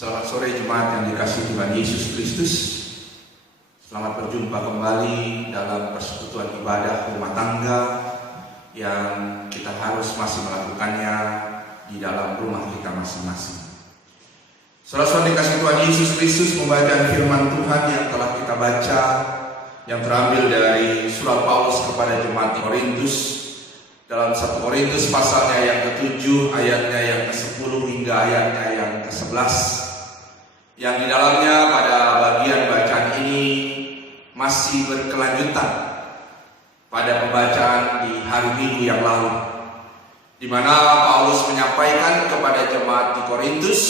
Selamat sore jemaat yang dikasihi Tuhan Yesus Kristus. Selamat berjumpa kembali dalam persekutuan ibadah rumah tangga yang kita harus masih melakukannya di dalam rumah kita masing-masing. Saudara-saudara dikasihi Tuhan Yesus Kristus, membaca firman Tuhan yang telah kita baca yang terambil dari surat Paulus kepada jemaat di Korintus dalam 1 Korintus pasalnya yang ke-7 ayatnya yang ke-10 hingga ayatnya yang ke-11, yang di dalamnya pada bagian bacaan ini masih berkelanjutan pada pembacaan di hari Minggu yang lalu, di mana Paulus menyampaikan kepada jemaat di Korintus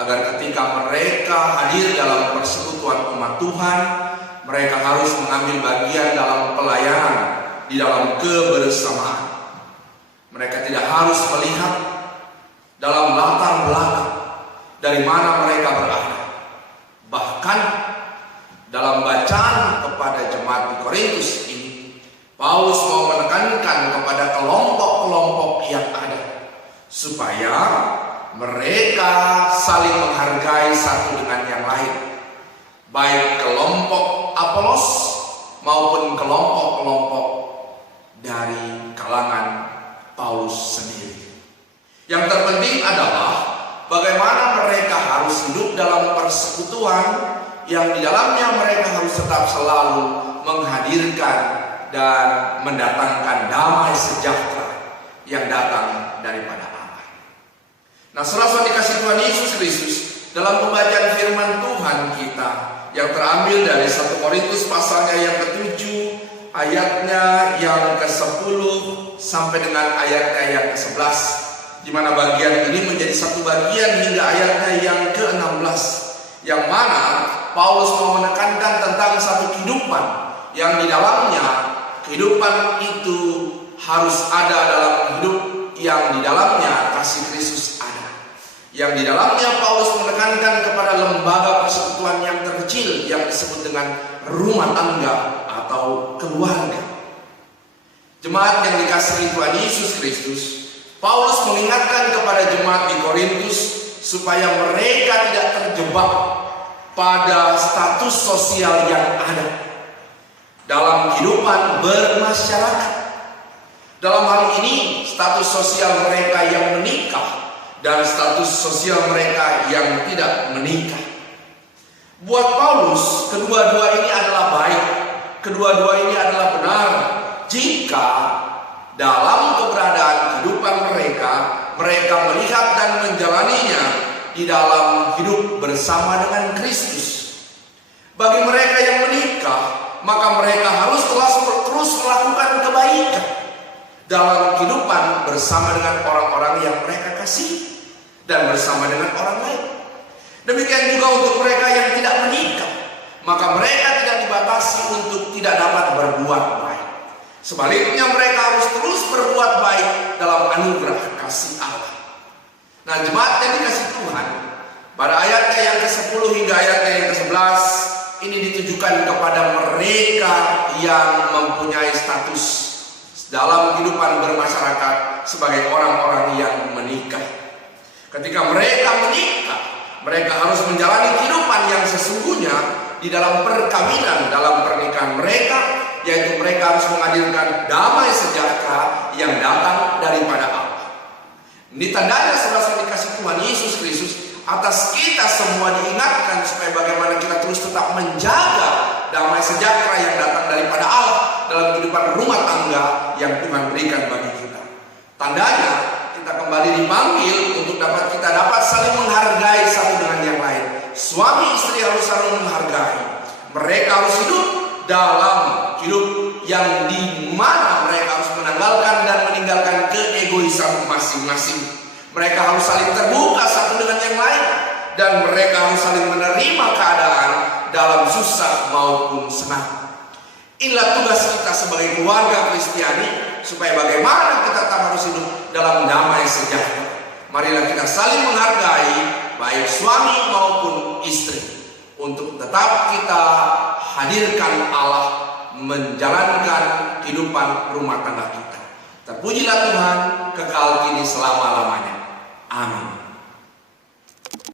agar ketika mereka hadir dalam persekutuan umat Tuhan, mereka harus mengambil bagian dalam pelayanan di dalam kebersamaan. Mereka tidak harus melihat dalam latar belakang dari mana mereka berada. Bahkan dalam bacaan kepada jemaat di Korintus ini, Paulus mau menekankan kepada kelompok-kelompok yang ada supaya mereka saling menghargai satu dengan yang lain, baik kelompok Apolos maupun kelompok-kelompok dari kalangan Paulus sendiri. Yang terpenting adalah bagaimana mereka harus hidup dalam persekutuan yang di dalamnya mereka harus tetap selalu menghadirkan dan mendatangkan damai sejahtera yang datang daripada Allah. Nah, saudara-saudara dikasihi Tuhan Yesus Kristus, dalam pembacaan firman Tuhan kita yang terambil dari 1 Korintus pasalnya yang ke-7 ayatnya yang ke-10 sampai dengan ayatnya yang ke-11, di mana bagian ini menjadi satu bagian hingga ayatnya yang ke-16, yang mana Paulus mau menekankan tentang satu kehidupan yang di dalamnya kehidupan itu harus ada dalam hidup yang di dalamnya kasih Kristus ada, yang di dalamnya Paulus menekankan kepada lembaga persekutuan yang terkecil yang disebut dengan rumah tangga atau keluarga. Jemaat yang dikasihi Tuhan Yesus Kristus, Paulus mengingatkan kepada jemaat di Korintus supaya mereka tidak terjebak pada status sosial yang ada dalam kehidupan bermasyarakat. Dalam hal ini status sosial mereka yang menikah dan status sosial mereka yang tidak menikah. Buat Paulus, kedua-dua ini adalah baik, kedua-dua ini adalah benar jika dalam keberadaan kehidupan mereka melihat dan menjalaninya di dalam hidup bersama dengan Kristus. Bagi mereka yang menikah, maka mereka harus terus melakukan kebaikan dalam kehidupan bersama dengan orang-orang yang mereka kasih dan bersama dengan orang lain. Demikian juga untuk mereka yang tidak menikah, maka mereka tidak dibatasi untuk tidak dapat berbuat baik. Sebaliknya mereka harus terus berbuat baik dalam anugerah kasih Allah. Nah, jemaat yang dikasihi Tuhan, pada ayatnya yang ke-10 hingga ayatnya yang ke-11 ini ditujukan kepada mereka yang mempunyai status dalam kehidupan bermasyarakat sebagai orang-orang yang menikah. Ketika mereka menikah, mereka harus menjalani kehidupan yang sesungguhnya di dalam perkawinan, dalam pernikahan mereka, yaitu mereka harus menghadirkan damai sejahtera yang datang daripada Allah. Ini tandanya saudara-saudara dikasihi Tuhan Yesus Kristus, atas kita semua diingatkan supaya bagaimana kita terus tetap menjaga damai sejahtera yang datang daripada Allah dalam kehidupan rumah tangga yang Tuhan berikan bagi kita. Tandanya kita kembali dipanggil untuk kita dapat saling menghargai satu dengan yang lain. Suami istri harus saling menghargai. Mereka harus hidup dalam hidup yang di mana mereka harus menanggalkan dan meninggalkan keegoisan masing-masing. Mereka harus saling terbuka satu dengan yang lain, dan mereka harus saling menerima keadaan dalam susah maupun senang. Inilah tugas kita sebagai keluarga Kristiani, supaya bagaimana kita tetap harus hidup dalam damai sejahtera. Marilah kita saling menghargai baik suami maupun istri, untuk tetap kita hadirkan Allah menjalankan kehidupan rumah tangga kita. Terpujilah Tuhan kekal kini selama-lamanya. Amin.